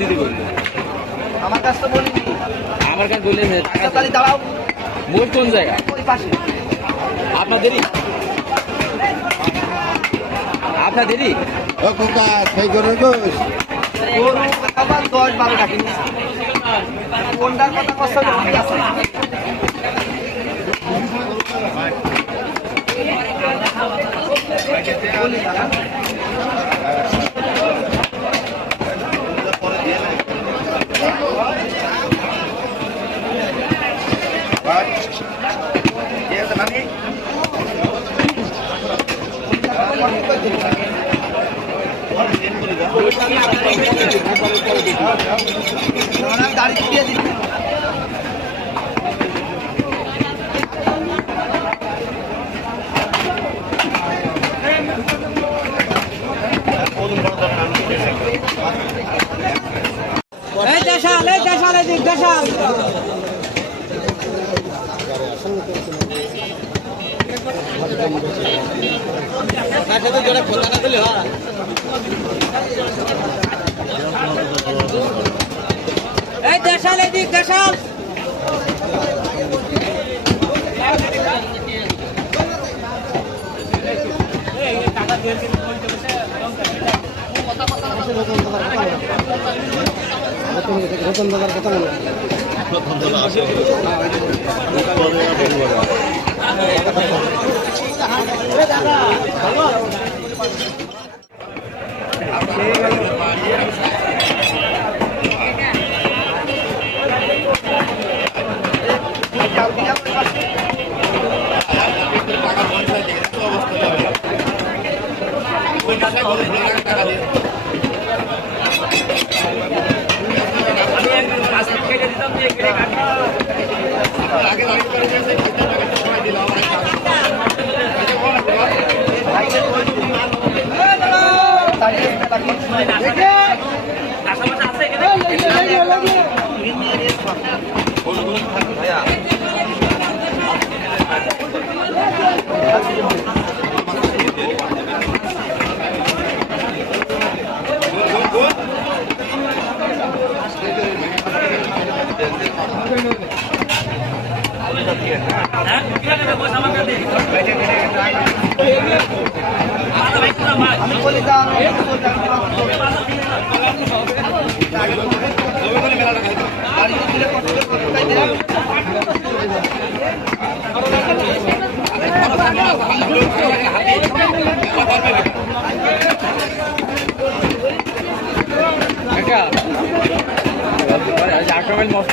বেশি করলো আমার কাছে তো বলিনি। আমার কাছে বলেছে আচ্ছা, তাহলে দাঁড়াও। মোট কোন জায়গা ওই পাশে। আপনাদেরই আপনাদেরই ও কোকা সেই করে গোস গরু আবার 10-12 টাকা কিনেছি। কোনটার কথা কষ্ট করে আছে? বলি দাদা। দাড়ি দিয়ে দিচ্ছি। এই দেশাল এদিক দেশাল এই দেশাল এদিক দেশাল রতন দাদার কথা বলো আমি বলি দাও আক্রমণ মস্ত